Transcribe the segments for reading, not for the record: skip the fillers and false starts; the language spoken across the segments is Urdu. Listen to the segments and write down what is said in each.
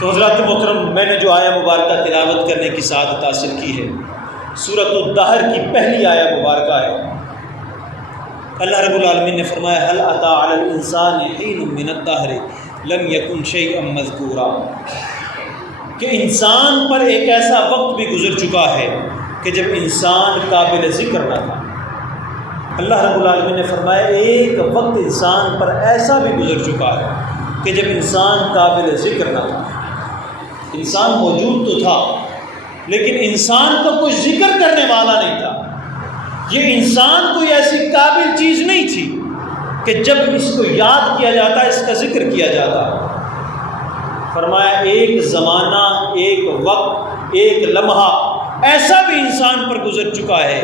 تو حضرات محترم، میں نے جو آیہ مبارکہ تلاوت کرنے کی سعادت حاصل کی ہے سورۃ الدہر کی پہلی آیہ مبارکہ ہے۔ اللہ رب العالمین نے فرمایا هل اتى على الانسان حين من الدهر لم يكن شيئا مذکورا، کہ انسان پر ایک ایسا وقت بھی گزر چکا ہے کہ جب انسان قابل ذکر نہ تھا۔ اللہ رب العالمین نے فرمایا ایک وقت انسان پر ایسا بھی گزر چکا ہے کہ جب انسان قابل ذکر نہ تھا۔ انسان موجود تو تھا لیکن انسان کا کوئی ذکر کرنے والا نہیں تھا۔ یہ انسان کوئی ایسی قابل چیز نہیں تھی کہ جب اس کو یاد کیا جاتا، اس کا ذکر کیا جاتا۔ فرمایا ایک زمانہ، ایک وقت، ایک لمحہ ایسا بھی انسان پر گزر چکا ہے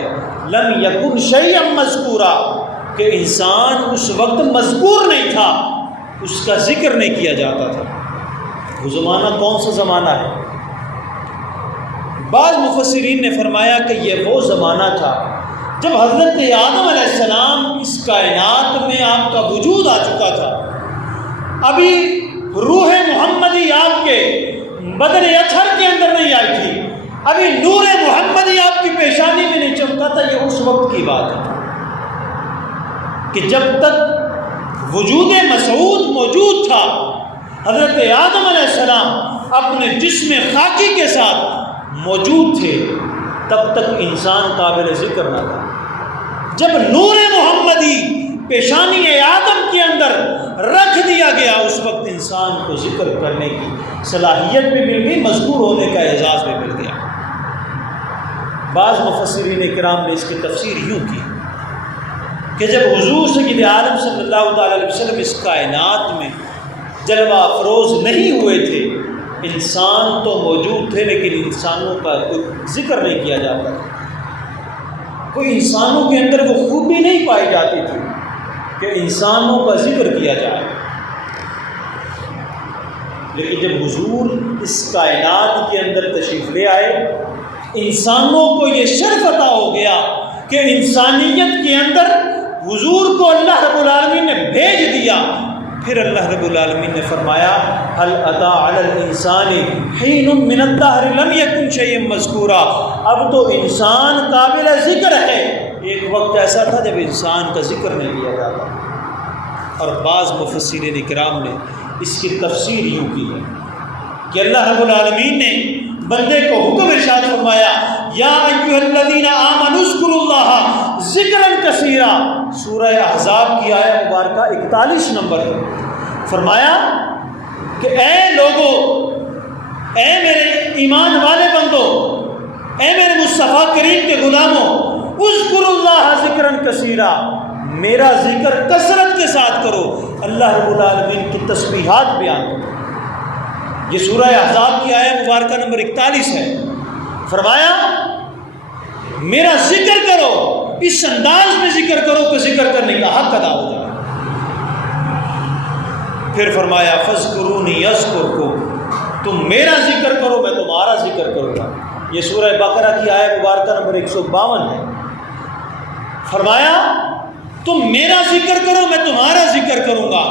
لم یکن شیئا مذکورا، کہ انسان اس وقت مذکور نہیں تھا، اس کا ذکر نہیں کیا جاتا تھا۔ وہ زمانہ کون سا زمانہ ہے؟ بعض مفسرین نے فرمایا کہ یہ وہ زمانہ تھا جب حضرت آدم علیہ السلام اس کائنات میں آپ کا وجود آ چکا تھا، ابھی روح محمدی آپ کے بدن اطہر کے اندر نہیں آئی تھی، ابھی نور محمدی آپ کی پیشانی میں نہیں چمکا تھا۔ یہ اس وقت کی بات ہے کہ جب تک وجود مسعود موجود تھا، حضرت آدم علیہ السلام اپنے جسم خاکی کے ساتھ موجود تھے، تب تک انسان قابل ذکر نہ تھا۔ جب نور محمدی پیشانی آدم کے اندر رکھ دیا گیا، اس وقت انسان کو ذکر کرنے کی صلاحیت بھی مل گئی، مذکور ہونے کا اعزاز بھی مل گیا۔ بعض مفسرین کرام نے اس کی تفسیر یوں کی کہ جب حضور سید عالم صلی اللہ تعالی علیہ وسلم اس کائنات میں جلوہ افروز نہیں ہوئے تھے، انسان تو موجود تھے لیکن انسانوں کا کوئی ذکر نہیں کیا جاتا تھا، کوئی انسانوں کے اندر وہ خوبی نہیں پائی جاتی تھی کہ انسانوں کا ذکر کیا جائے۔ لیکن جب حضور اس کائنات کے اندر تشریف لے آئے، انسانوں کو یہ شرف عطا ہو گیا کہ انسانیت کے اندر حضور کو اللہ رب العالمین نے بھیج دیا۔ پھر اللہ رب العالمین نے فرمایا هل اتى على الانسان حين من الدهر لم يكن شيئا مذکورا، اب تو انسان قابل ذکر ہے، ایک وقت ایسا تھا جب انسان کا ذکر نہیں کیا جاتا۔ اور بعض مفسرین کرام نے اس کی تفسیر یوں کی ہے کہ اللہ رب العالمین نے بندے کو حکم ارشاد فرمایا یا ایھا الذین آمنوا اذکروا اللہ ذکرا کثیرا، سورہ احزاب کی آیہ مبارکہ 41 نمبر ہے۔ فرمایا کہ اے لوگو، اے میرے ایمان والے بندو، اے میرے مصطفیٰ کریم کے غلاموں، اذکروا اللہ ذکرا کثیرا، میرا ذکر کثرت کے ساتھ کرو، اللہ رب العالمین کی تسبیحات بیان کرو۔ یہ سورہ احزاب کی آیہ مبارکہ نمبر 41 ہے۔ فرمایا میرا ذکر کرو، اس انداز میں ذکر کرو کہ ذکر کرنے کا حق ادا ہو جائے۔ پھر فرمایا فاذکرونی اذکرکم، تم میرا ذکر کرو میں تمہارا ذکر کروں گا۔ یہ سورہ بقرہ کی آیہ مبارکہ نمبر 152 ہے۔ فرمایا تم میرا ذکر کرو میں تمہارا ذکر کروں گا۔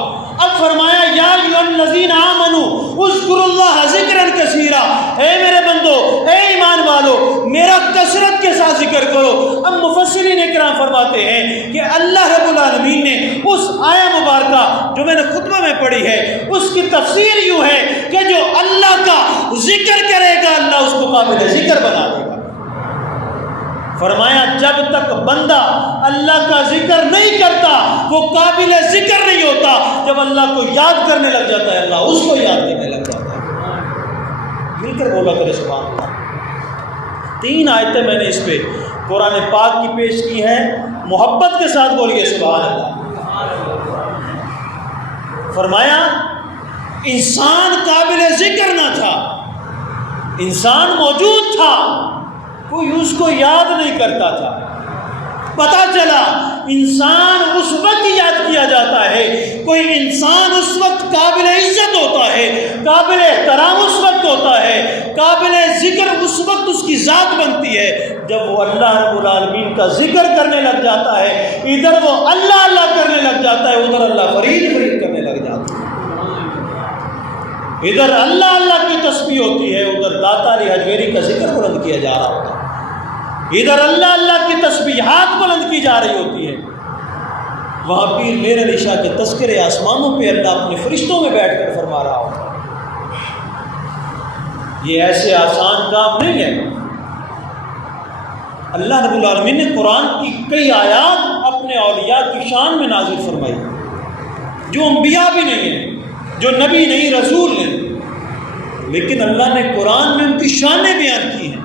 اب فرمایا یا ایھا الذین آمنوا اذکروا اللہ ذکرا کثیرا، اے میرے بندو، اے ایمان والو، میرا کثرت کے ساتھ ذکر کرو۔ اب مفسرین کرام فرماتے ہیں کہ اللہ رب العالمین نے اس آیہ مبارکہ جو میں نے خطبہ میں پڑھی ہے اس کی تفسیر یوں ہے کہ جو اللہ کا ذکر کرے گا اللہ اس کو قابل ذکر بنا دے گا۔ فرمایا جب تک بندہ اللہ کا ذکر نہیں کرتا وہ قابل ذکر نہیں ہوتا، جب اللہ کو یاد کرنے لگ جاتا ہے اللہ اس کو یاد کرنے لگ جاتا ہے۔ مل کر بولا کرے سبحان اللہ۔ 3 آیتیں میں نے اس پہ قرآن پاک کی پیش کی ہیں، محبت کے ساتھ بولیے سبحان اللہ۔ فرمایا انسان قابل ذکر نہ تھا، انسان موجود تھا، کوئی اس کو یاد نہیں کرتا تھا۔ پتہ چلا انسان اس وقت یاد کیا جاتا ہے، کوئی انسان اس وقت قابل عزت ہوتا ہے، قابل احترام اس وقت ہوتا ہے، قابل ذکر اس وقت اس کی ذات بنتی ہے جب وہ اللہ رب العالمین کا ذکر کرنے لگ جاتا ہے۔ ادھر وہ اللہ اللہ کرنے لگ جاتا ہے، ادھر اللہ فرید فرید کرنے لگ جاتا ہے۔ ادھر اللہ اللہ کی تسبیح ہوتی ہے، ادھر داتا علی حجویری کا ذکر بلند کیا جا رہا ہوتا ہے، ادھر اللہ اللہ کی تسبیحات بلند کی جا رہی ہوتی ہے، وہاں پیر میر علی شاہ کے تذکرے آسمانوں پہ اللہ اپنے فرشتوں میں بیٹھ کر فرما رہا ہوتا ہے۔ یہ ایسے آسان کام نہیں ہے۔ اللہ رب العالمین نے قرآن کی کئی آیات اپنے اولیاء کی شان میں نازل فرمائی، جو انبیاء بھی نہیں ہیں، جو نبی نہیں، رسول نہیں، لیکن اللہ نے قرآن میں ان کی شانیں بیان کی ہیں۔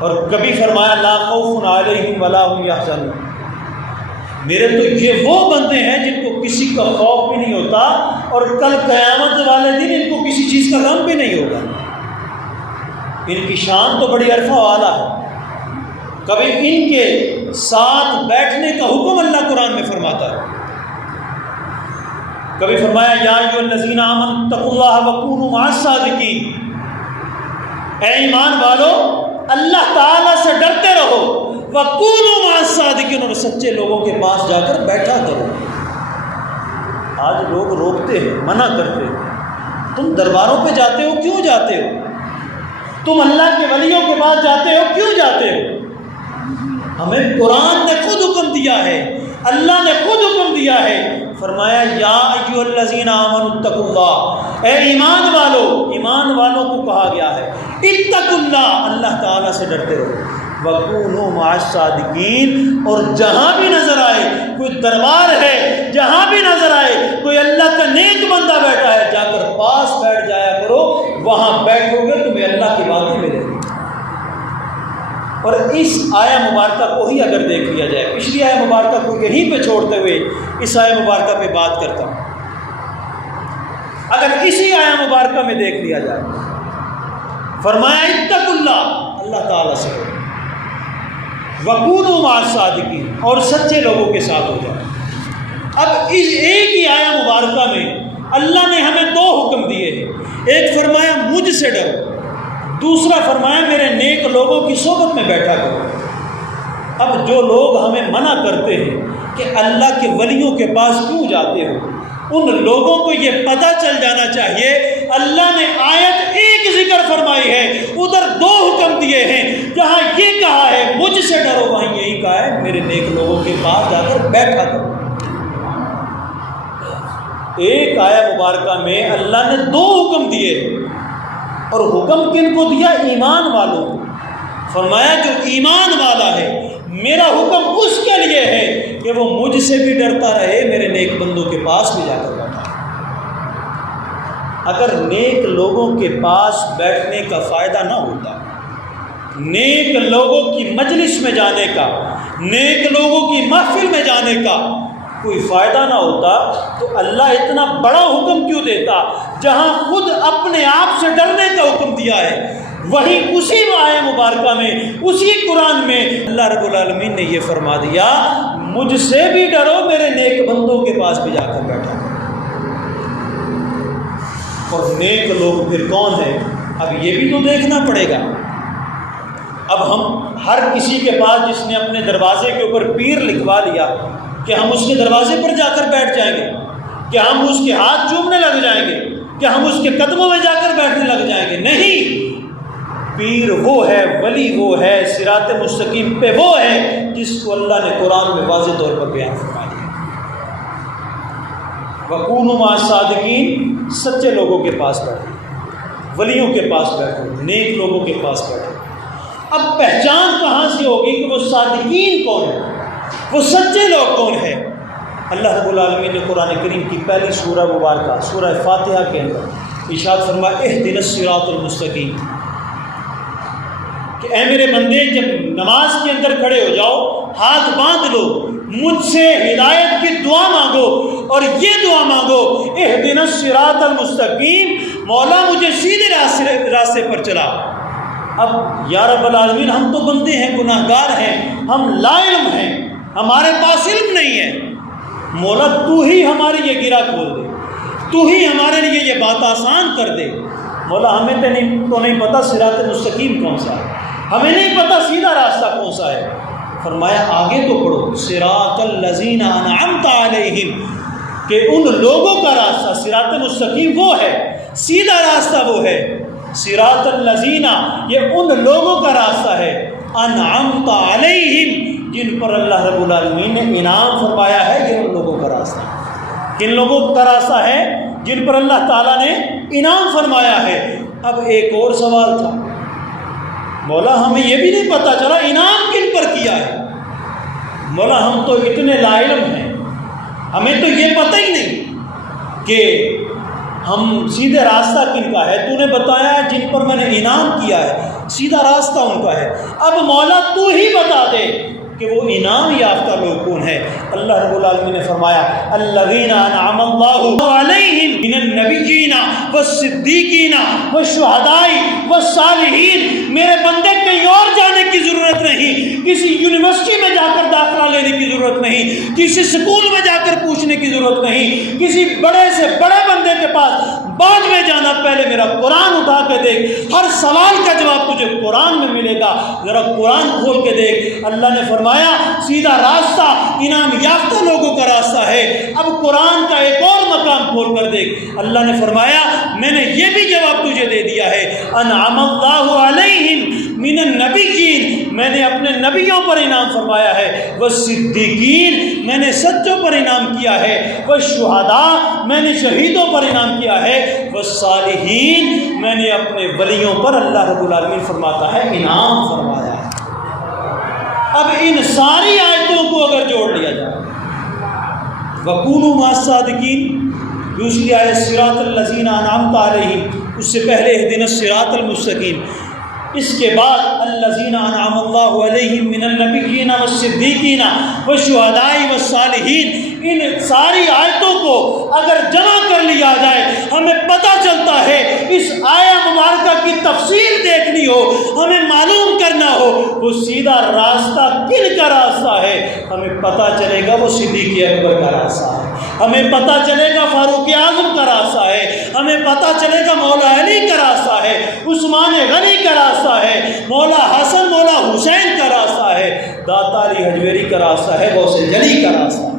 اور کبھی فرمایا لا خوف علیہم ولا هم یحزنون، میرے تو یہ وہ بندے ہیں جن کو کسی کا خوف بھی نہیں ہوتا، اور کل قیامت والے دن ان کو کسی چیز کا غم بھی نہیں ہوگا۔ ان کی شان تو بڑی عرفہ والا ہے۔ کبھی ان کے ساتھ بیٹھنے کا حکم اللہ قرآن میں فرماتا ہے، کبھی فرمایا یا ایھا الذین آمنوا اتقوا اللہ وکونوا مع الصادقین، اے ایمان والو اللہ تعالیٰ سے ڈرتے رہو، وکونوا مع الصادقین، اور سچے لوگوں کے پاس جا کر بیٹھا کرو۔ آج لوگ روکتے ہیں، منع کرتے ہیں، تم درباروں پہ جاتے ہو، کیوں جاتے ہو؟ تم اللہ کے ولیوں کے پاس جاتے ہو، کیوں جاتے ہو؟ ہمیں قرآن نے خود حکم دیا ہے، اللہ نے خود حکم دیا ہے، فرمایا یا ایھا الذین آمنوا اتقوا اللہ، اے ایمان والوں کو کہا گیا ہے اتقوا اللہ، اللہ تعالیٰ سے ڈرتے رہو، وکونوا مع الصادقین، اور جہاں بھی نظر آئے کوئی دربار ہے، جہاں بھی نظر آئے کوئی اللہ کا نیک بندہ بیٹھا ہے، جا کر پاس بیٹھ جایا کرو، وہاں بیٹھو گے تمہیں اللہ کی باتیں ملیں گی۔ اور اس آیہ مبارکہ کو ہی اگر دیکھ لیا جائے، پچھلی آیہ مبارکہ کو یہیں پہ چھوڑتے ہوئے اس آیہ مبارکہ پہ بات کرتا ہوں، اگر اسی آیہ مبارکہ میں دیکھ لیا جائے، فرمایا اتقوا اللہ، اللہ تعالیٰ سے وکونوا مع الصادقین، اور سچے لوگوں کے ساتھ ہو جائے۔ اب اس ایک ہی آیہ مبارکہ میں اللہ نے ہمیں دو حکم دیے ہیں، ایک فرمایا مجھ سے ڈرو، دوسرا فرمایا میرے نیک لوگوں کی صحبت میں بیٹھا کرو۔ اب جو لوگ ہمیں منع کرتے ہیں کہ اللہ کے ولیوں کے پاس کیوں جاتے ہو، ان لوگوں کو یہ پتہ چل جانا چاہیے اللہ نے آیت ایک ذکر فرمائی ہے، ادھر دو حکم دیے ہیں، جہاں یہ کہا ہے مجھ سے ڈرو، وہیں یہی کہا ہے میرے نیک لوگوں کے پاس جا کر بیٹھا کرو۔ ایک آیہ مبارکہ میں اللہ نے دو حکم دیے، اور حکم کن کو دیا؟ ایمان والوں کو۔ فرمایا جو ایمان والا ہے میرا حکم اس کے لیے ہے کہ وہ مجھ سے بھی ڈرتا رہے، میرے نیک بندوں کے پاس بھی جا کر بیٹھا۔ اگر نیک لوگوں کے پاس بیٹھنے کا فائدہ نہ ہوتا، نیک لوگوں کی مجلس میں جانے کا، نیک لوگوں کی محفل میں جانے کا کوئی فائدہ نہ ہوتا، تو اللہ اتنا بڑا حکم کیوں دیتا؟ جہاں خود اپنے آپ سے ڈرنے کا حکم دیا ہے، وہیں اسی آیہ مبارکہ میں، اسی قرآن میں اللہ رب العالمین نے یہ فرما دیا مجھ سے بھی ڈرو، میرے نیک بندوں کے پاس بھی جا کر بیٹھا۔ اور نیک لوگ پھر کون ہیں؟ اب یہ بھی تو دیکھنا پڑے گا۔ اب ہم ہر کسی کے پاس جس نے اپنے دروازے کے اوپر پیر لکھوا لیا کہ ہم اس کے دروازے پر جا کر بیٹھ جائیں گے، کہ ہم اس کے ہاتھ چومنے لگ جائیں گے، کہ ہم اس کے قدموں میں جا کر بیٹھنے لگ جائیں گے؟ نہیں، پیر وہ ہے، ولی وہ ہے، صراط مستقیم پہ وہ ہے جس کو اللہ نے قرآن میں واضح طور پر بیان فرما دیا۔ وَكُونُوا مَعَ الصَّادِقِينَ، سچے لوگوں کے پاس بیٹھو، ولیوں کے پاس بیٹھو، نیک لوگوں کے پاس بیٹھو۔ اب پہچان کہاں سے ہوگی کہ وہ صادقین کون ہیں، وہ سچے لوگ کون ہیں؟ اللہ رب العالمین نے قرآن کریم کی پہلی سورہ مبارکہ سورہ فاتحہ کے اندر ارشاد فرمایا اہدنا الصراط المستقیم، کہ اے میرے بندے جب نماز کے اندر کھڑے ہو جاؤ، ہاتھ باندھ لو، مجھ سے ہدایت کی دعا مانگو، اور یہ دعا مانگو اہدنا الصراط المستقیم، مولا مجھے سیدھے راستے پر چلا۔ اب یا رب العالمین ہم تو بندے ہیں، گناہ گار ہیں، ہم لا علم ہیں، ہمارے پاس علم نہیں ہے، مولا تو ہی ہماری یہ گرہ کھول دے، تو ہی ہمارے لیے یہ بات آسان کر دے۔ مولا ہمیں تو نہیں پتہ صراط مستقیم کون سا ہے، ہمیں نہیں پتہ سیدھا راستہ کون سا ہے۔ فرمایا آگے تو پڑھو، صراط الذین انعمت علیہم، کہ ان لوگوں کا راستہ صراط مستقیم وہ ہے، سیدھا راستہ وہ ہے، صراط الذین یہ ان لوگوں کا راستہ ہے انعمت علیہم جن پر اللہ رب العالمین نے انعام فرمایا ہے، یہ ان لوگوں کا راستہ ہے۔ کن لوگوں کا راستہ ہے؟ جن پر اللہ تعالیٰ نے انعام فرمایا ہے۔ اب ایک اور سوال تھا، مولا ہمیں یہ بھی نہیں پتہ چلا انعام کن پر کیا ہے۔ مولا ہم تو اتنے لا علم ہیں، ہمیں تو یہ پتہ ہی نہیں کہ ہم سیدھے راستہ کن کا ہے۔ تو نے بتایا ہے جن پر میں نے انعام کیا ہے، سیدھا راستہ ان کا ہے۔ اب مولا تو ہی بتا دے کہ وہ انعام یافتہ لوگ کون ہیں۔ اللہ رب العالمین نے فرمایا الذین انعم اللہ علیہم من النبیین والصدیقین والشہداء والصالحین۔ میرے بندے کہیں اور جانے کی ضرورت نہیں، کسی یونیورسٹی میں جا کر داخلہ لینے کی ضرورت نہیں، کسی اسکول میں جا کر پوچھنے کی ضرورت نہیں، کسی بڑے سے بڑے بندے کے پاس بعد میں جانا، پہلے میرا قرآن اٹھا کے دیکھ، ہر سوال کا جواب تجھے قرآن میں ملے گا، ذرا قرآن کھول کے دیکھ۔ اللہ نے فرمایا سیدھا راستہ انعام یافتہ لوگوں کا راستہ ہے۔ اب قرآن کا ایک اور مقام کھول کر دیکھ، اللہ نے فرمایا میں نے یہ بھی جواب تجھے دے دیا ہے انعم اللہ علیہم من النبیین، میں نے اپنے نبیوں پر انعام فرمایا ہے، والصدیقین میں نے سچوں پر انعام کیا ہے، والشہداء میں نے شہیدوں پر انعام کیا ہے، والصالحین میں نے اپنے ولیوں پر اللہ رب العالمین فرماتا ہے انعام فرمایا ہے۔ اب ان ساری آیتوں کو اگر جوڑ لیا جائے، وَكُونُوا مَعَ الصَّادِقِينَ، دوسری آیت صراط الذین انعمت علیہم، اس سے پہلے اہدنا الصراط المستقیم، اس کے بعد الذین انعم اللہ علیہم من النبیین والصدیقین والشہداء والصالحین۔ ان ساری آیتوں کو اگر جمع کر لیا جائے ہمیں پتہ چلتا ہے، اس آیہ مبارکہ کی تفسیر دیکھنی ہو، ہمیں معلوم کرنا ہو وہ سیدھا راستہ کن کا راستہ ہے، ہمیں پتہ چلے گا وہ صدیق اکبر کا راستہ ہے، ہمیں پتہ چلے گا فاروق اعظم کا راستہ ہے، ہمیں پتہ چلے گا مولا علی کا راستہ ہے، عثمان غنی کا راستہ ہے، مولا حسن مولا حسین کا راستہ ہے، داتا علی حجویری کا راستہ ہے، غوث جلی کا راستہ ہے۔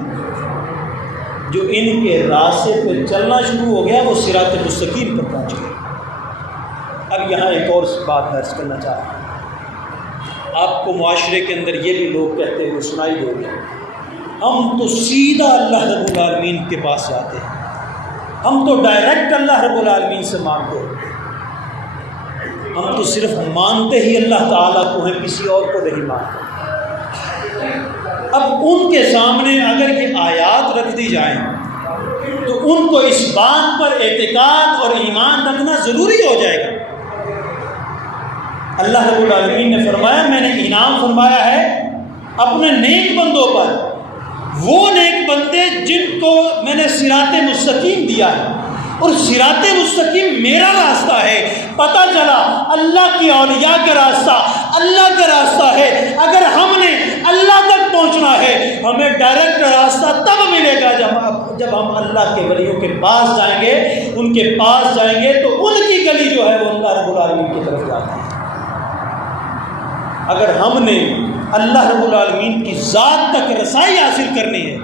جو ان کے راستے پہ چلنا شروع ہو گیا وہ صراط مستقیم پر پہنچ گیا۔ اب یہاں ایک اور بات درج کرنا چاہ رہا ہوں، آپ کو معاشرے کے اندر یہ بھی لوگ کہتے ہوئے سنائی دے گے ہم تو سیدھا اللہ رب العالمین کے پاس جاتے ہیں، ہم تو ڈائریکٹ اللہ رب العالمین سے مانگتے ہیں، ہم تو صرف مانتے ہی اللہ تعالیٰ کو ہیں، کسی اور کو نہیں مانتے۔ اب ان کے سامنے اگر یہ آیات رکھ دی جائیں تو ان کو اس بات پر اعتقاد اور ایمان رکھنا ضروری ہو جائے گا۔ اللہ رب العالمین نے فرمایا میں نے انعام فرمایا ہے اپنے نیک بندوں پر، وہ نیک بندے جن کو میں نے صراط مستقیم دیا ہے، اور صراط مستقیم میرا راستہ ہے۔ پتہ چلا اللہ کی اولیاء کا راستہ اللہ کا راستہ ہے۔ اگر ہم نے اللہ تک پہنچنا ہے ہمیں ڈائریکٹ راستہ تب ملے گا جب ہم اللہ کے ولیوں کے پاس جائیں گے، ان کے پاس جائیں گے تو ان کی گلی جو ہے وہ اللہ رب العالمین کی طرف جاتی ہے۔ اگر ہم نے اللہ رب العالمین کی ذات تک رسائی حاصل کرنی ہے،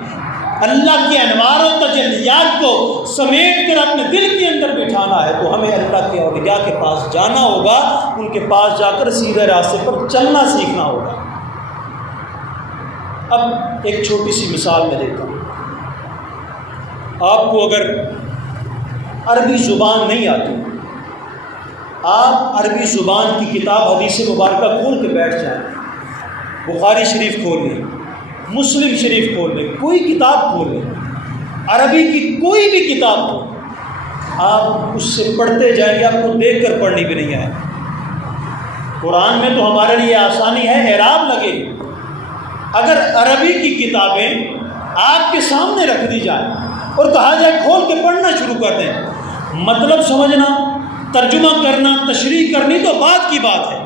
اللہ کے انوار و تجلیات کو سمیٹ کر اپنے دل کے اندر بٹھانا ہے تو ہمیں اللہ کے اولیاء کے پاس جانا ہوگا، ان کے پاس جا کر سیدھے راستے پر چلنا سیکھنا ہوگا۔ اب ایک چھوٹی سی مثال میں دیتا ہوں، آپ کو اگر عربی زبان نہیں آتی، آپ عربی زبان کی کتاب حدیث مبارکہ کھول کے بیٹھ جائیں، بخاری شریف کھول لیں، مسلم شریف کھول لیں، کوئی کتاب کھول لیں، عربی کی کوئی بھی کتاب ہو، آپ اس سے پڑھتے جائیں گے، آپ کو دیکھ کر پڑھنی بھی نہیں آئے۔ قرآن میں تو ہمارے لیے آسانی ہے، اعراب لگے، اگر عربی کی کتابیں آپ کے سامنے رکھ دی جائیں اور کہا جائے کھول کے پڑھنا شروع کر دیں، مطلب سمجھنا، ترجمہ کرنا، تشریح کرنی تو بات کی بات ہے،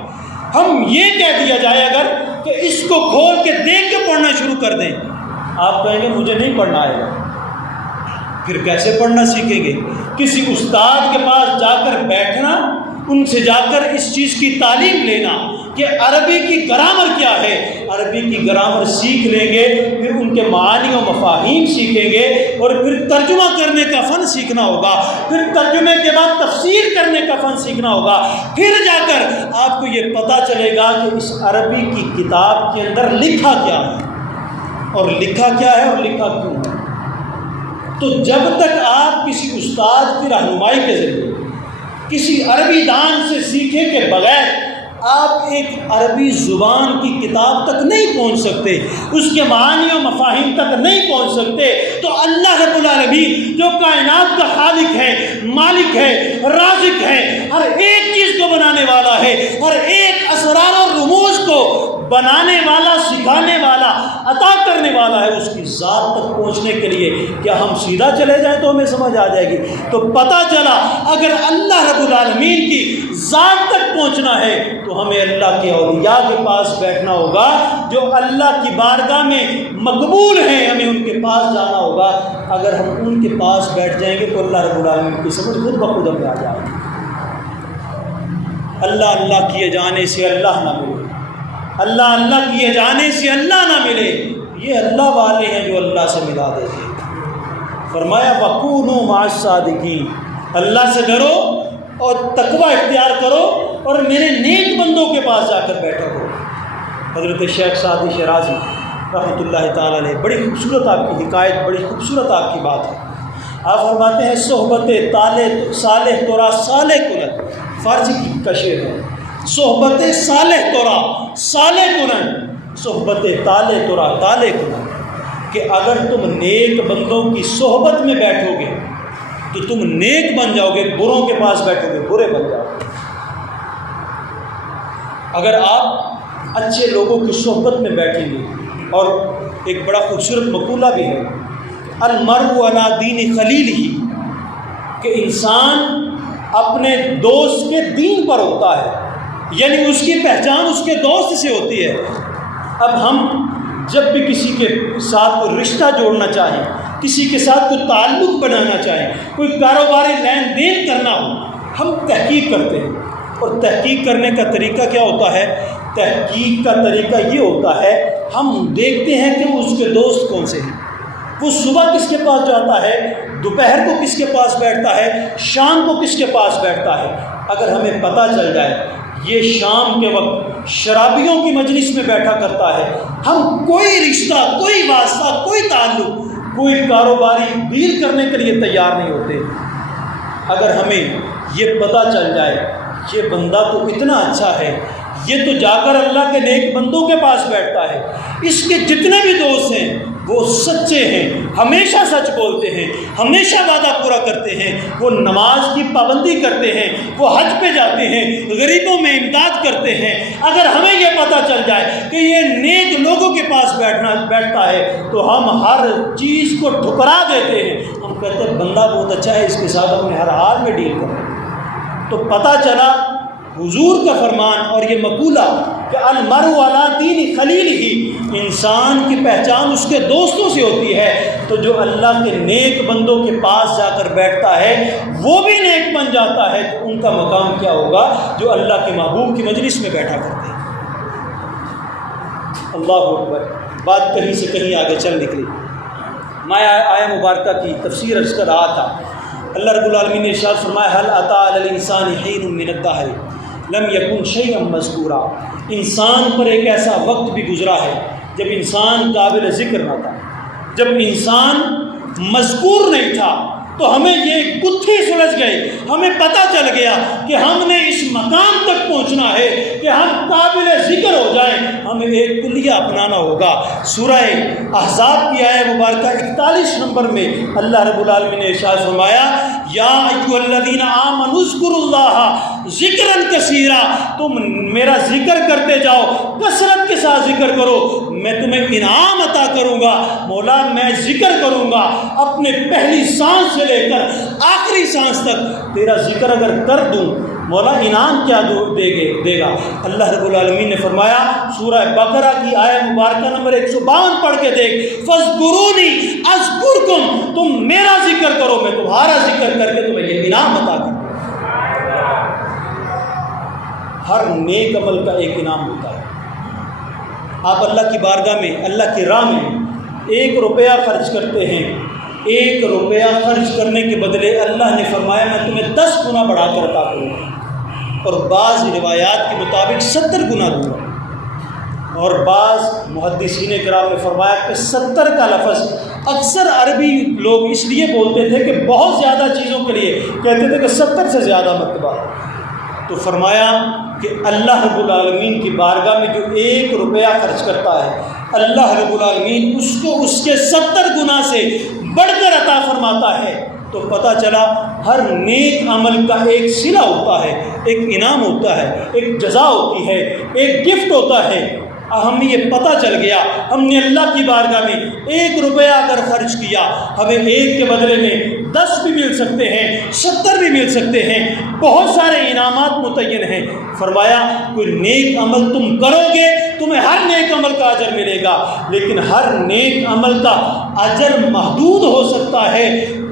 ہم یہ کہہ دیا جائے اگر کہ اس کو کھول کے دیکھ کے پڑھنا شروع کر دیں، آپ کہیں گے مجھے نہیں پڑھنا آئے گا، پھر کیسے پڑھنا سیکھیں گے؟ کسی استاد کے پاس جا کر بیٹھنا، ان سے جا کر اس چیز کی تعلیم لینا، کہ عربی کی گرامر کیا ہے، عربی کی گرامر سیکھ لیں گے، پھر ان کے معانی و مفاہیم سیکھیں گے، اور پھر ترجمہ کرنے کا فن سیکھنا ہوگا، پھر ترجمے کے بعد تفسیر کرنے کا فن سیکھنا ہوگا، پھر جا کر آپ کو یہ پتہ چلے گا کہ اس عربی کی کتاب کے اندر لکھا کیا ہے، اور لکھا کیا ہے، اور لکھا کیوں ہے۔ تو جب تک آپ کسی استاد کی رہنمائی کے ذریعے کسی عربی دان سے سیکھے کے بغیر آپ ایک عربی زبان کی کتاب تک نہیں پہنچ سکتے، اس کے معانی و مفاہیم تک نہیں پہنچ سکتے، تو اللہ رب العالمین جو کائنات کا خالق ہے، مالک ہے، رازق ہے، ہر ایک چیز کو بنانے والا ہے، ہر ایک اسرار و رموز کو بنانے والا، سکھانے والا، عطا کرنے والا ہے، اس کی ذات تک پہنچنے کے لیے کیا ہم سیدھا چلے جائیں تو ہمیں سمجھ آ جائے گی؟ تو پتہ چلا اگر اللہ رب العالمین کی ذات تک پہنچنا ہے تو ہمیں اللہ کے اولیاء کے پاس بیٹھنا ہوگا جو اللہ کی بارگاہ میں مقبول ہیں، ہمیں ان کے پاس جانا ہوگا۔ اگر ہم ان کے پاس بیٹھ جائیں گے تو اللہ رب العالمین کی سمجھ خود بخود ہمیں آ جائے گی۔ اللہ اللہ کیے جانے سے اللہ نہ ملے، اللہ اللہ کیے جانے سے اللہ نہ ملے، یہ اللہ والے ہیں جو اللہ سے ملا دیتے ہیں۔ فرمایا وَكُونُوا مَعَ الصَّادِقِينَ، اللہ سے ڈرو اور تقوی اختیار کرو اور میرے نیک بندوں کے پاس جا کر بیٹھا کرو۔ حضرت شیخ سعدی شیرازی رحمۃ اللہ تعالیٰ علیہ، بڑی خوبصورت آپ کی حکایت، بڑی خوبصورت آپ کی بات ہے۔ آپ فرماتے ہیں صحبت صالح تورا صالح کنن، فارسی کا شعر ہے، صحبت صالح تورا صالح کنن، صحبت طالع تورا طالع کنن، کہ اگر تم نیک بندوں کی صحبت میں بیٹھو گے تو تم نیک بن جاؤ گے، بروں کے پاس بیٹھو گے برے بن جاؤ گے۔ اگر آپ اچھے لوگوں کی صحبت میں بیٹھیں گے، اور ایک بڑا خوبصورت مقولہ بھی ہے المرء علی دین خلیلہ، کہ انسان اپنے دوست کے دین پر ہوتا ہے، یعنی اس کی پہچان اس کے دوست سے ہوتی ہے۔ اب ہم جب بھی کسی کے ساتھ کوئی رشتہ جوڑنا چاہیں، کسی کے ساتھ کوئی تعلق بنانا چاہیں، کوئی کاروباری لین دین کرنا ہو، ہم تحقیق کرتے ہیں۔ اور تحقیق کرنے کا طریقہ کیا ہوتا ہے؟ تحقیق کا طریقہ یہ ہوتا ہے ہم دیکھتے ہیں کہ اس کے دوست کون سے ہیں، وہ صبح کس کے پاس جاتا ہے، دوپہر کو کس کے پاس بیٹھتا ہے، شام کو کس کے پاس بیٹھتا ہے۔ اگر ہمیں پتہ چل جائے یہ شام کے وقت شرابیوں کی مجلس میں بیٹھا کرتا ہے، ہم کوئی رشتہ، کوئی واسطہ، کوئی تعلق، کوئی کاروباری ڈیل کرنے کے لیے تیار نہیں ہوتے۔ اگر ہمیں یہ پتہ چل جائے یہ بندہ تو اتنا اچھا ہے، یہ تو جا کر اللہ کے نیک بندوں کے پاس بیٹھتا ہے، اس کے جتنے بھی دوست ہیں وہ سچے ہیں، ہمیشہ سچ بولتے ہیں، ہمیشہ وعدہ پورا کرتے ہیں، وہ نماز کی پابندی کرتے ہیں، وہ حج پہ جاتے ہیں، غریبوں میں امداد کرتے ہیں۔ اگر ہمیں یہ پتہ چل جائے کہ یہ نیک لوگوں کے پاس بیٹھتا ہے تو ہم ہر چیز کو ٹھکرا دیتے ہیں، ہم کہتے ہیں بندہ بہت اچھا ہے، اس کے ساتھ ہم نے ہر حال میں ڈیل کرنا۔ تو پتہ چلا حضور کا فرمان اور یہ مقولہ کہ المرء علی دین خلیلہ، انسان کی پہچان اس کے دوستوں سے ہوتی ہے، تو جو اللہ کے نیک بندوں کے پاس جا کر بیٹھتا ہے وہ بھی نیک بن جاتا ہے، تو ان کا مقام کیا ہوگا جو اللہ کے محبوب کی مجلس میں بیٹھا کرتے ہیں۔ اللہ اکبر، بات کہیں سے کہیں آگے چل نکلی۔ میں آیہ مبارکہ کی تفسیر عرض کر رہا تھا، اللہ رب العالمین نے ارشاد فرمایا هل اتى على الانسان حين من الدهر لم يكن شيئا مذکورا، انسان پر ایک ایسا وقت بھی گزرا ہے جب انسان قابل ذکر نہ تھا، جب انسان مذکور نہیں تھا، تو ہمیں یہ گتھی سلجھ گئی، ہمیں پتہ چل گیا کہ ہم نے اس مقام تک پہنچنا ہے کہ ہم قابل ذکر ہو جائیں، ہمیں ایک کلیہ اپنانا ہوگا۔ سورہ احزاب کی آیہ مبارکہ 41 نمبر میں اللہ رب العالمین نے ارشاد فرمایا یا ایھا الذین آمنوا اذکروا اللہ ذکرا کثیرا، تم میرا ذکر کرتے جاؤ، کثرت کے ساتھ ذکر کرو، میں تمہیں انعام عطا کروں گا۔ مولا میں ذکر کروں گا اپنے پہلی سانس سے لے کر آخری سانس تک، تیرا ذکر اگر کر دوں مولا انعام کیا دے گا۔ اللہ رب العالمین نے فرمایا سورہ بقرہ کی آیہ مبارکہ نمبر 152 پڑھ کے دیکھ، فاذکرونی اذکرکم، تم میرا ذکر کرو میں تمہارا ذکر کر کے تمہیں یہ انعام عطا کروں۔ ہر نیک عمل کا ایک انعام ہوتا ہے۔ آپ اللہ کی بارگاہ میں، اللہ کی راہ میں 1 روپیہ خرچ کرتے ہیں، 1 روپیہ خرچ کرنے کے بدلے اللہ نے فرمایا میں تمہیں 10 گنا بڑھا کر عطا کروں گا، اور بعض روایات کے مطابق 70 گنا دوں گا، اور بعض محدثین کرام نے فرمایا کہ 70 کا لفظ اکثر عربی لوگ اس لیے بولتے تھے کہ بہت زیادہ چیزوں کے لیے کہتے تھے کہ 70 سے زیادہ مرتبہ، تو فرمایا کہ اللہ رب العالمین کی بارگاہ میں جو 1 روپیہ خرچ کرتا ہے، اللہ رب العالمین اس کو اس کے 70 گنا سے بڑھ کر عطا فرماتا ہے۔ تو پتہ چلا ہر نیک عمل کا ایک صلہ ہوتا ہے، ایک انعام ہوتا ہے، ایک جزا ہوتی ہے، ایک گفٹ ہوتا ہے۔ ہمیں یہ پتہ چل گیا، ہم نے اللہ کی بارگاہ میں 1 روپیہ اگر خرچ کیا، ہمیں 1 کے بدلے میں 10 بھی مل سکتے ہیں، 70 بھی مل سکتے ہیں، بہت سارے انعامات متعین ہیں۔ فرمایا کوئی نیک عمل تم کرو گے تمہیں ہر نیک عمل کا اجر ملے گا، لیکن ہر نیک عمل کا اجر محدود ہو سکتا ہے،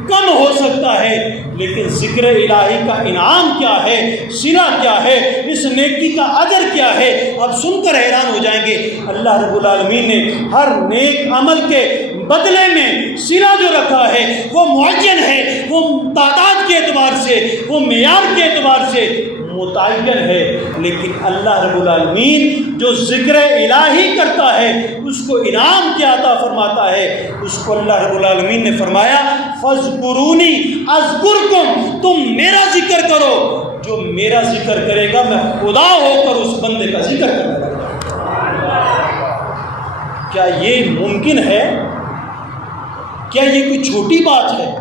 کم ہو سکتا ہے، لیکن ذکر الہی کا انعام کیا ہے، صلہ کیا ہے، اس نیکی کا اجر کیا ہے، اب سن کر حیران ہو جائیں گے۔ اللہ رب العالمین نے ہر نیک عمل کے بدلے میں صلہ جو رکھا ہے وہ معین ہے، وہ تعداد کے اعتبار سے، وہ معیار کے اعتبار سے متعین ہے، لیکن اللہ رب العالمین جو ذکر الہی کرتا ہے اس کو انعام کیا عطا فرماتا ہے، اس کو اللہ رب العالمین نے فرمایا فاذکرونی اذکرکم، تم میرا ذکر کرو، جو میرا ذکر کرے گا میں خدا ہو کر اس بندے کا ذکر کرنے لگا۔ کیا یہ ممکن ہے؟ کیا یہ کوئی چھوٹی بات ہے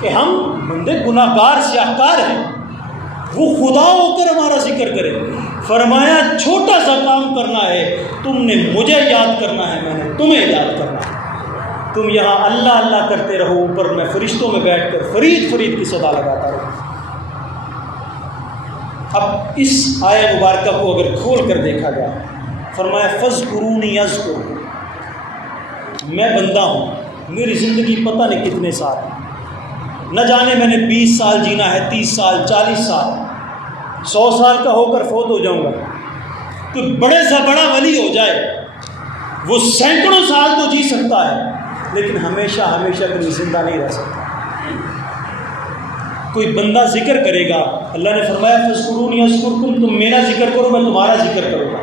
کہ ہم بندے گناہ گار سیاہکار ہیں، وہ خدا ہو کر ہمارا ذکر کرے؟ فرمایا چھوٹا سا کام کرنا ہے، تم نے مجھے یاد کرنا ہے، میں نے تمہیں یاد کرنا ہے۔ تم یہاں اللہ اللہ کرتے رہو، اوپر میں فرشتوں میں بیٹھ کر فرید فرید کی صدا لگاتا رہو۔ اب اس آیہ مبارکہ کو اگر کھول کر دیکھا جائے، فرمایا فاذکرونی اذکرکم، میں بندہ ہوں، میری زندگی پتہ نہیں کتنے سال ہے، نہ جانے میں نے 20 سال جینا ہے، 30 سال، 40 سال، 100 سال کا ہو کر فوت ہو جاؤں گا۔ تو بڑے سے بڑا ولی ہو جائے وہ سینکڑوں سال تو جی سکتا ہے، لیکن ہمیشہ ہمیشہ کبھی زندہ نہیں رہ سکتا۔ کوئی بندہ ذکر کرے گا، اللہ نے فرمایا فاذکرونی اذکرکم، تم میرا ذکر کرو میں تمہارا ذکر کروں گا۔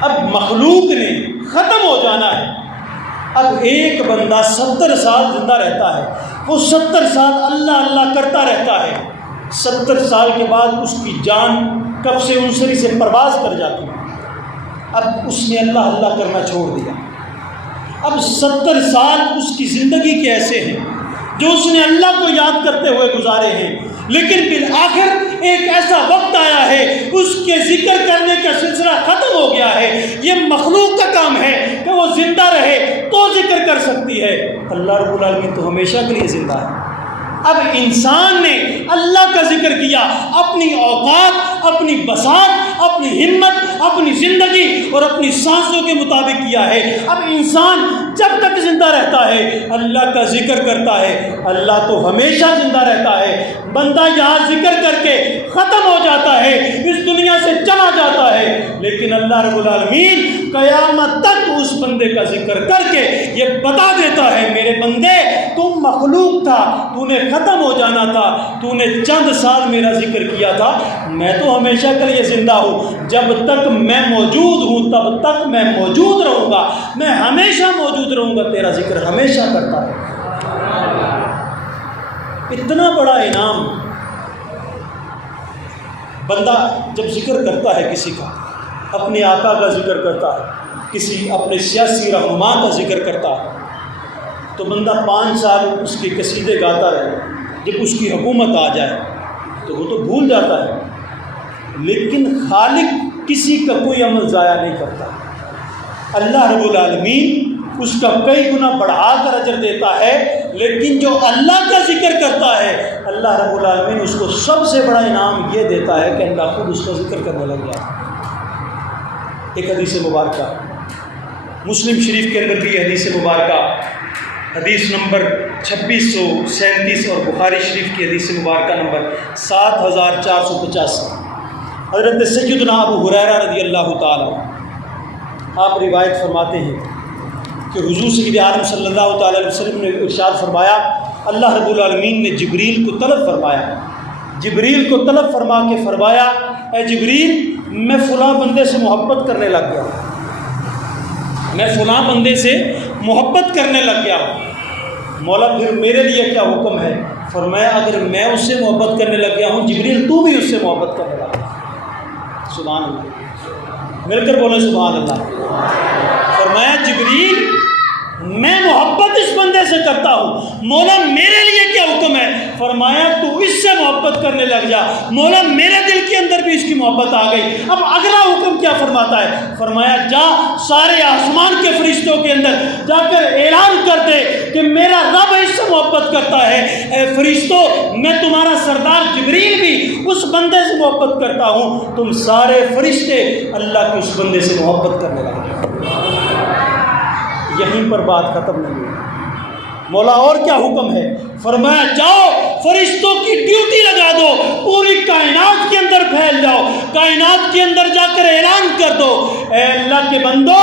اب مخلوق نے ختم ہو جانا ہے، اب ایک بندہ 70 سال زندہ رہتا ہے، وہ 70 سال اللہ اللہ کرتا رہتا ہے، 70 سال کے بعد اس کی جان کب سے انسری سے پرواز کر جاتی ہے، اب اس نے اللہ اللہ کرنا چھوڑ دیا۔ اب 70 سال اس کی زندگی کے ایسے ہیں جو اس نے اللہ کو یاد کرتے ہوئے گزارے ہیں، لیکن بالآخر ایک ایسا وقت آیا ہے اس کے ذکر کرنے کا سلسلہ ختم ہو گیا ہے۔ یہ مخلوق کا کام ہے کہ وہ زندہ رہے تو ذکر کر سکتی ہے، اللہ رب العالمین تو ہمیشہ کے لیے زندہ ہے۔ اب انسان نے اللہ کا ذکر کیا، اپنی اوقات، اپنی بساط، اپنی ہمت، اپنی زندگی اور اپنی سانسوں کے مطابق کیا ہے۔ اب انسان جب تک زندہ رہتا ہے اللہ کا ذکر کرتا ہے، اللہ تو ہمیشہ زندہ رہتا ہے۔ بندہ یہاں ذکر کر کے ختم ہو جاتا ہے، اس دنیا سے چلا جاتا ہے، لیکن اللہ رب العالمین قیامت تک اس بندے کا ذکر کر کے یہ بتا دیتا ہے میرے بندے تم مخلوق تھا، تو نے ختم ہو جانا تھا، تو نے چند سال میرا ذکر کیا تھا، میں تو ہمیشہ کے لیے زندہ ہوں، جب تک میں موجود ہوں تب تک میں موجود رہوں گا، میں ہمیشہ موجود رہوں گا، تیرا ذکر ہمیشہ کرتا ہے۔ اتنا بڑا انعام بندہ جب ذکر کرتا ہے کسی کا، اپنے آقا کا ذکر کرتا ہے، کسی اپنے سیاسی رہنما کا ذکر کرتا ہے، تو بندہ 5 سال اس کے قصیدے گاتا رہے، جب اس کی حکومت آ جائے تو وہ تو بھول جاتا ہے، لیکن خالق کسی کا کوئی عمل ضائع نہیں کرتا۔ اللہ رب العالمین اس کا کئی گنا بڑھا کر اجر دیتا ہے، لیکن جو اللہ کا ذکر کرتا ہے اللہ رب العالمین اس کو سب سے بڑا انعام یہ دیتا ہے کہ اللہ خود اس کا ذکر کرنے لگ جائے۔ ایک حدیث مبارکہ مسلم شریف کے اندر بھی حدیث مبارکہ، حدیث نمبر 2637 اور بخاری شریف کی حدیث مبارکہ نمبر 7485، حضرت سیدنا ابو ہریرہ رضی اللہ تعالیٰ آپ روایت فرماتے ہیں کہ حضور سید عالم صلی اللہ تعالیٰ علیہ وسلم نے ارشاد فرمایا، اللہ رب العالمین نے جبریل کو طلب فرمایا، جبریل کو طلب فرما کے فرمایا، اے جبریل میں فلاں بندے سے محبت کرنے لگ گیا ہوں، میں فلاں بندے سے محبت کرنے لگ گیا ہوں، مولا پھر میرے لیے کیا حکم ہے؟ فرمایا اگر میں اس سے محبت کرنے لگ گیا ہوں جبریل تو بھی اس سے محبت کرنے لگ گیا۔ سبحان اللہ، مل کر بولیں سبحان اللہ۔ فرمایا جبریل میں محبت اس بندے سے کرتا ہوں، مولا میرے لیے کیا حکم ہے؟ فرمایا تو اس سے محبت کرنے لگ جا، مولا میرے دل کے اندر بھی اس کی محبت آ گئی۔ اب اگلا حکم کیا فرماتا ہے؟ فرمایا جا سارے آسمان کے فرشتوں کے اندر جا کر اعلان کر دے کہ میرا رب اس سے محبت کرتا ہے، اے فرشتوں میں تمہارا سردار جبریل بھی اس بندے سے محبت کرتا ہوں، تم سارے فرشتے اللہ کے اس بندے سے محبت کرنے لگے۔ یہیں پر بات ختم نہیں ہوئی، مولا اور کیا حکم ہے؟ فرمایا جاؤ فرشتوں کی ڈیوٹی لگا دو، پوری کائنات کے اندر پھیل جاؤ، کائنات کے اندر جا کر اعلان کر دو اے اللہ کے بندو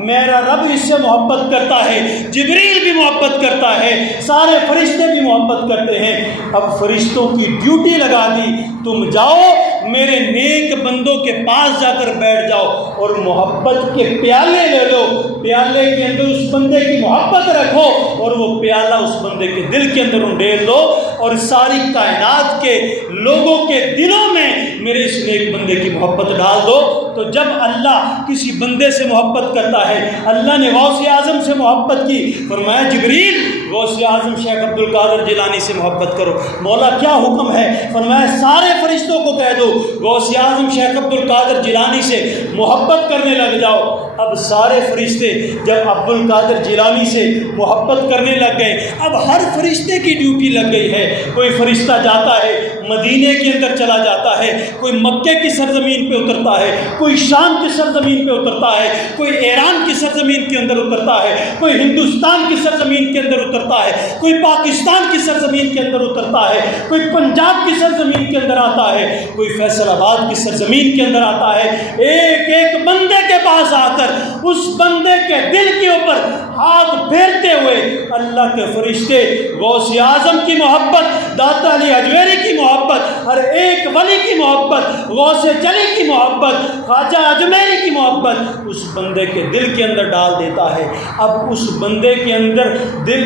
میرا رب اس سے محبت کرتا ہے، جبریل بھی محبت کرتا ہے، سارے فرشتے بھی محبت کرتے ہیں۔ اب فرشتوں کی ڈیوٹی لگا دی، تم جاؤ میرے نیک بندوں کے پاس جا کر بیٹھ جاؤ اور محبت کے پیالے لے لو، پیالے کے اندر اس بندے کی محبت رکھو اور وہ پیالہ اس بندے کے دل کے اندر انڈیل دو اور ساری کائنات کے لوگوں کے دلوں میں میرے اس نیک بندے کی محبت ڈال دو۔ تو جب اللہ کسی بندے سے محبت کرتا ہے، اللہ نے غوث اعظم سے محبت کی، فرمایا جبریل غوث اعظم شیخ عبد القادر جیلانی سے محبت کرو۔ مولا کیا حکم ہے؟ فرمایا سارے فرشتوں کو کہہ دو غوث اعظم شیخ عبد القادر جیلانی سے محبت کرنے لگ جاؤ۔ اب سارے فرشتے جب عبد القادر جیلانی سے محبت کرنے لگ گئے، اب ہر فرشتے کی ڈیوٹی لگ گئی ہے۔ کوئی فرشتہ جاتا ہے مدینے کے اندر چلا جاتا ہے، کوئی مکے کی سرزمین پہ اترتا ہے، کوئی شام کی سرزمین پہ اترتا ہے، کوئی ایران کی سرزمین کے اندر اترتا ہے، کوئی ہندوستان کی سرزمین کے اندر اترتا ہے، کوئی پاکستان کی سرزمین کے اندر اترتا ہے، کوئی پنجاب کی سرزمین کے اندر آتا ہے، کوئی فیصل آباد کی سرزمین کے اندر آتا ہے۔ ایک ایک بندے کے پاس آ کر اس بندے کے دل کے اوپر ہاتھ پھیرتے ہوئے اللہ کے فرشتے غوث اعظم کی محبت، داتا علی اجمیری کی محبت، ہر ایک ولی کی محبت، غوث جلی کی محبت، خواجہ اجمیری کی محبت اس بندے کے دل کے اندر ڈال دیتا ہے۔ اب اس بندے کے اندر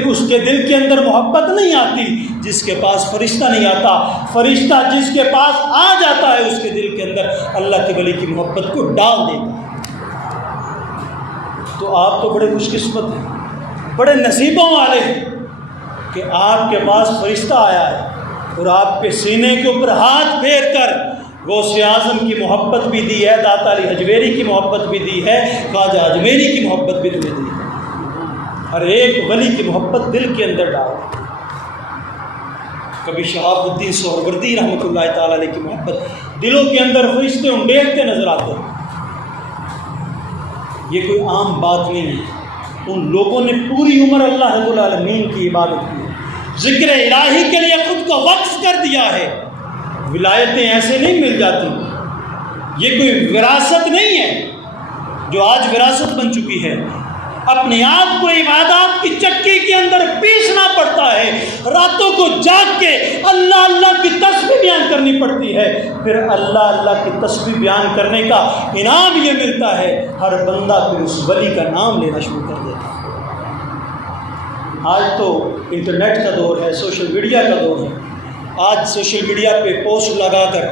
اس کے دل کے اندر محبت نہیں آتی جس کے پاس فرشتہ نہیں آتا، فرشتہ جس کے پاس آ جاتا ہے اس کے دل کے اندر اللہ کے ولی کی محبت کو ڈال دیتا ہے۔ تو آپ تو بڑے خوش قسمت ہیں، بڑے نصیبوں والے ہیں کہ آپ کے پاس فرشتہ آیا ہے اور آپ کے سینے کے اوپر ہاتھ پھیر کر غوث اعظم کی محبت بھی دی ہے، داتا علی اجمیری کی محبت بھی دی ہے، خواجہ اجمیری کی محبت بھی تمہیں دی ہے۔ ہر ایک ولی کی محبت دل کے اندر ڈال۔ کبھی شہاب الدین سہروردی رحمۃ اللہ تعالیٰ علیہ کی محبت دلوں کے اندر فرشتے انڈیلتے نظر آتے ہیں۔ یہ کوئی عام بات نہیں ہے، ان لوگوں نے پوری عمر اللہ رب العالمین کی عبادت کی، ذکر الہی کے لیے خود کو وقف کر دیا ہے۔ ولایتیں ایسے نہیں مل جاتی، یہ کوئی وراثت نہیں ہے جو آج وراثت بن چکی ہے۔ اپنے آپ کو عبادات کی چکی کے اندر پیسنا پڑتا ہے، راتوں کو جاگ کے اللہ اللہ کی تسبیح بیان کرنی پڑتی ہے، پھر اللہ اللہ کی تسبیح بیان کرنے کا انعام یہ ملتا ہے، ہر بندہ پھر اس ولی کا نام لینا شروع کر دیتا ہے۔ آج تو انٹرنیٹ کا دور ہے، سوشل میڈیا کا دور ہے۔ آج سوشل میڈیا پہ پوسٹ لگا کر،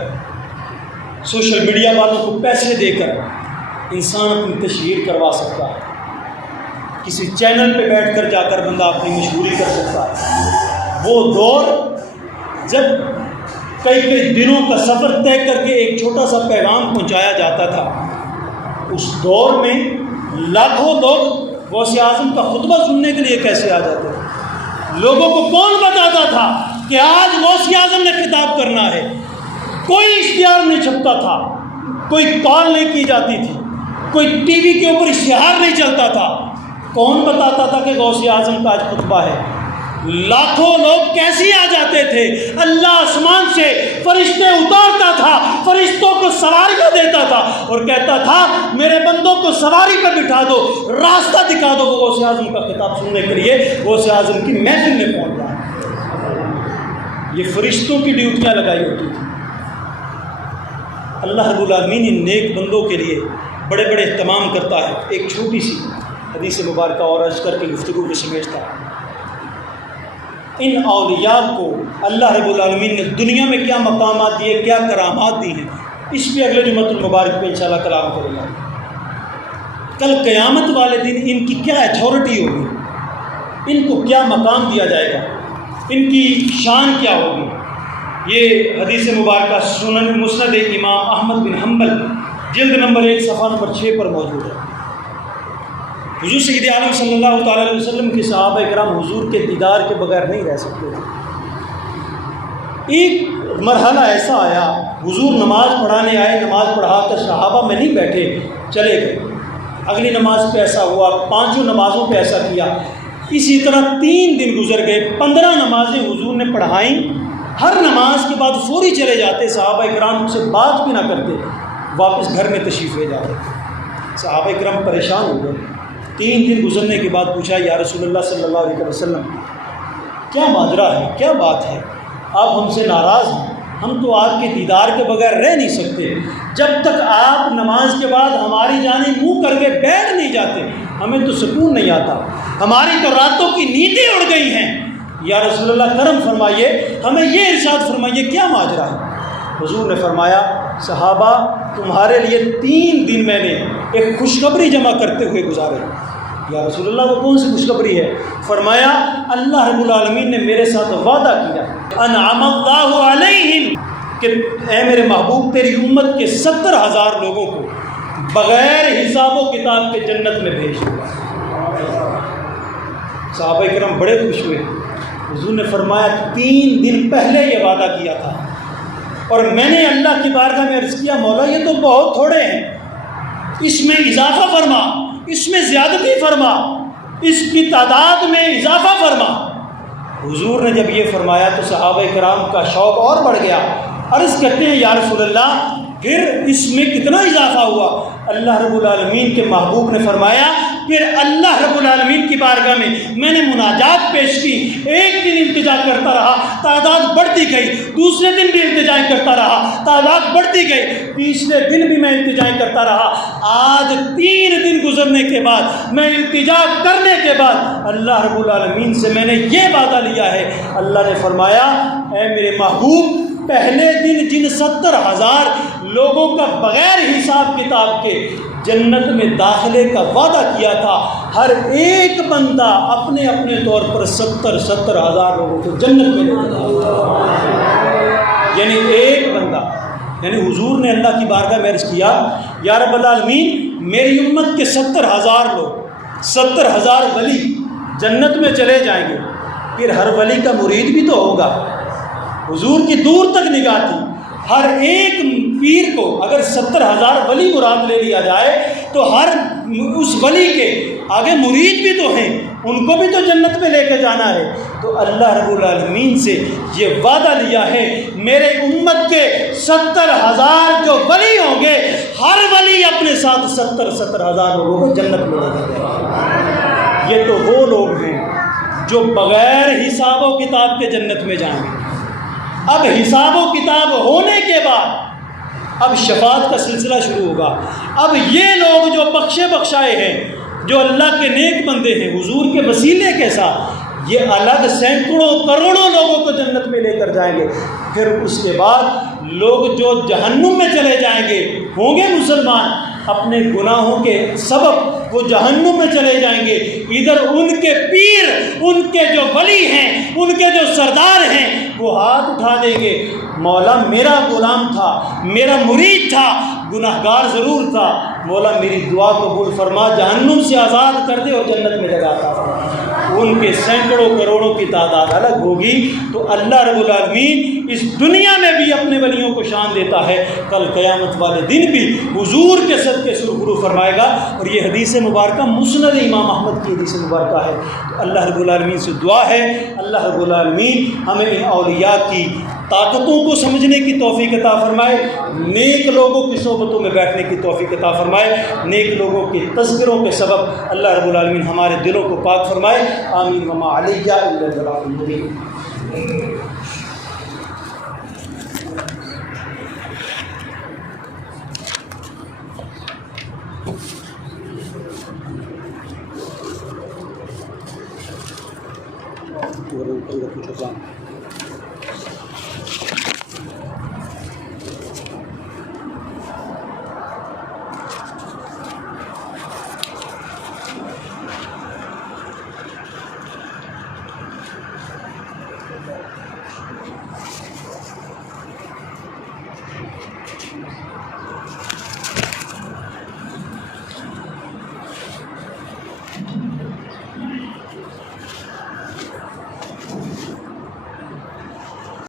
سوشل میڈیا والوں کو پیسے دے کر انسان اپنی تشہیر کروا سکتا ہے، کسی چینل پہ بیٹھ کر جا کر بندہ اپنی مشہوری کر سکتا ہے۔ وہ دور جب کئی کئی دنوں کا سفر طے کر کے ایک چھوٹا سا پیغام پہنچایا جاتا تھا، اس دور میں لاکھوں لوگ غوث اعظم کا خطبہ سننے کے لیے کیسے آ جاتے تھے؟ لوگوں کو کون بتاتا تھا کہ آج غوث اعظم نے خطاب کرنا ہے؟ کوئی اشتہار نہیں چھپتا تھا، کوئی کال نہیں کی جاتی تھی، کوئی ٹی وی کے اوپر اشتہار نہیں چلتا تھا۔ کون بتاتا تھا کہ غوث اعظم کا آج خطبہ ہے؟ لاکھوں لوگ کیسے آ جاتے تھے؟ اللہ آسمان سے فرشتے اتارتا تھا، فرشتے فرشتوں کو سواریاں دیتا تھا اور کہتا تھا میرے بندوں کو سواری پہ بٹھا دو، راستہ دکھا دو۔ وہ غوث اعظم کا خطاب سننے کے لیے غوث اعظم کی محفل میں پہنچ رہا ہے۔ یہ فرشتوں کی ڈیوٹیاں لگائی ہوتی تھی۔ اللہ رب العالمین ان نیک بندوں کے لیے بڑے بڑے اہتمام کرتا ہے۔ ایک چھوٹی سی حدیث مبارکہ اور عرض کر کے گفتگو کو سمیٹتا ہے۔ ان اولیاء کو اللہ رب العالمین نے دنیا میں کیا مقامات دیے، کیا کرامات دی ہیں، اس پہ اگلے جمعۃ المبارک پہ انشاءاللہ کلام کروں گا۔ کل قیامت والے دن ان کی کیا اتھارٹی ہوگی، ان کو کیا مقام دیا جائے گا، ان کی شان کیا ہوگی۔ یہ حدیث مبارکہ سنن مسند امام احمد بن حنبل جلد نمبر 1 صفحہ نمبر 6 پر موجود ہے۔ حضور سید عالم صلی اللہ تعالیٰ علیہ وسلم کے صحابہ کرام حضور کے دیدار کے بغیر نہیں رہ سکتے تھے۔ ایک مرحلہ ایسا آیا، حضور نماز پڑھانے آئے، نماز پڑھا کر صحابہ میں نہیں بیٹھے، چلے گئے۔ اگلی نماز پہ ایسا ہوا، 5 نمازوں پہ ایسا کیا، اسی طرح 3 دن گزر گئے، 15 نمازیں حضور نے پڑھائیں۔ ہر نماز کے بعد فوری چلے جاتے، صحابہ کرام سے بات بھی نہ کرتے، واپس گھر میں تشریف لے جاتے۔ صحابہ کرام پریشان ہو گئے۔ 3 دن گزرنے کے بعد پوچھا یا رسول اللہ صلی اللہ علیہ وسلم کیا ماجرا ہے، کیا بات ہے، آپ ہم سے ناراض ہیں؟ ہم تو آپ کے دیدار کے بغیر رہ نہیں سکتے، جب تک آپ نماز کے بعد ہماری جانب منہ کر کے بیٹھ نہیں جاتے ہمیں تو سکون نہیں آتا، ہماری تو راتوں کی نیندیں اڑ گئی ہیں۔ یا رسول اللہ کرم فرمائیے، ہمیں یہ ارشاد فرمائیے کیا ماجرا ہے۔ حضور نے فرمایا صحابہ تمہارے لیے 3 دن میں نے ایک خوشخبری جمع کرتے ہوئے گزارے۔ یا رسول اللہ وہ کون سی خوشخبری ہے؟ فرمایا اللہ رب العالمین نے میرے ساتھ وعدہ کیا، انعم اللہ علیہم، کہ اے میرے محبوب تیری امت کے 70,000 لوگوں کو بغیر حساب و کتاب کے جنت میں بھیج دوں گا۔ صحابہ کرام بڑے خوش ہوئے۔ حضور نے فرمایا 3 دن پہلے یہ وعدہ کیا تھا، اور میں نے اللہ کی بارگاہ میں عرض کیا مولا یہ تو بہت تھوڑے ہیں، اس میں اضافہ فرما، اس میں زیادتی فرما، اس کی تعداد میں اضافہ فرما۔ حضور نے جب یہ فرمایا تو صحابہ کرام کا شوق اور بڑھ گیا، عرض کرتے ہیں یا رسول اللہ پھر اس میں کتنا اضافہ ہوا؟ اللہ رب العالمین کے محبوب نے فرمایا پھر اللہ رب العالمین کی بارگاہ میں نے مناجات پیش کی، ایک دن التجا کرتا رہا، تعداد بڑھتی گئی، دوسرے دن بھی التجا کرتا رہا، تعداد بڑھتی گئی، تیسرے دن بھی میں التجا کرتا رہا۔ آج 3 دن گزرنے کے بعد میں التجا کرنے کے بعد اللہ رب العالمین سے میں نے یہ وعدہ لیا ہے۔ اللہ نے فرمایا اے میرے محبوب پہلے دن جن 70,000 لوگوں کا بغیر حساب کتاب کے جنت میں داخلے کا وعدہ کیا تھا، ہر ایک بندہ اپنے اپنے طور پر 70,000 لوگوں کو جنت میں لے جاتا، یعنی ایک بندہ، یعنی حضور نے اللہ کی بارگاہ میں عرض کیا یا رب العالمین میری امت کے 70,000 لوگ، 70,000 ولی جنت میں چلے جائیں گے، پھر ہر ولی کا مرید بھی تو ہوگا۔ حضور کی دور تک نگاہ تھی، ہر ایک پیر کو اگر 70,000 ولی مراد لے لیا جائے تو ہر اس ولی کے آگے مرید بھی تو ہیں، ان کو بھی تو جنت میں لے کے جانا ہے۔ تو اللہ رب العالمین سے یہ وعدہ لیا ہے میرے امت کے 70,000 جو ولی ہوں گے ہر ولی اپنے ساتھ 70,000 لوگوں کو جنت میں لے کے جائے گا۔ یہ تو وہ لوگ ہیں جو بغیر حساب و کتاب کے جنت میں جائیں گے۔ اب حساب و کتاب ہونے کے بعد اب شفاعت کا سلسلہ شروع ہوگا۔ اب یہ لوگ جو بخشے بخشائے ہیں، جو اللہ کے نیک بندے ہیں، حضور کے وسیلے کے ساتھ یہ الگ سینکڑوں کروڑوں لوگوں کو جنت میں لے کر جائیں گے۔ پھر اس کے بعد لوگ جو جہنم میں چلے جائیں گے ہوں گے مسلمان، اپنے گناہوں کے سبب وہ جہنم میں چلے جائیں گے، ادھر ان کے پیر، ان کے جو ولی ہیں، ان کے جو سردار ہیں وہ ہاتھ اٹھا دیں گے مولا میرا غلام تھا، میرا مرید تھا، گناہ گار ضرور تھا، مولا میری دعا قبول فرما، جہنم سے آزاد کر دے اور جنت میں جگہ عطا فرما۔ ان کے سینکڑوں کروڑوں کی تعداد الگ ہوگی۔ تو اللہ رب العالمین اس دنیا میں بھی اپنے ولیوں کو شان دیتا ہے، کل قیامت والے دن بھی حضور کے صدقے سرخرو فرمائے گا۔ اور یہ حدیث مبارکہ مسند امام احمد کی حدیث مبارکہ ہے۔ تو اللہ رب العالمین سے دعا ہے اللہ رب العالمین ہمیں ان اولیاء کی طاقتوں کو سمجھنے کی توفیق عطا فرمائے، نیک لوگوں کی صحبتوں میں بیٹھنے کی توفیق عطا فرمائے، نیک لوگوں کے تذکروں کے سبب اللہ رب العالمین ہمارے دلوں کو پاک فرمائے۔ آمین وما علیہ الا البلاغ المبین۔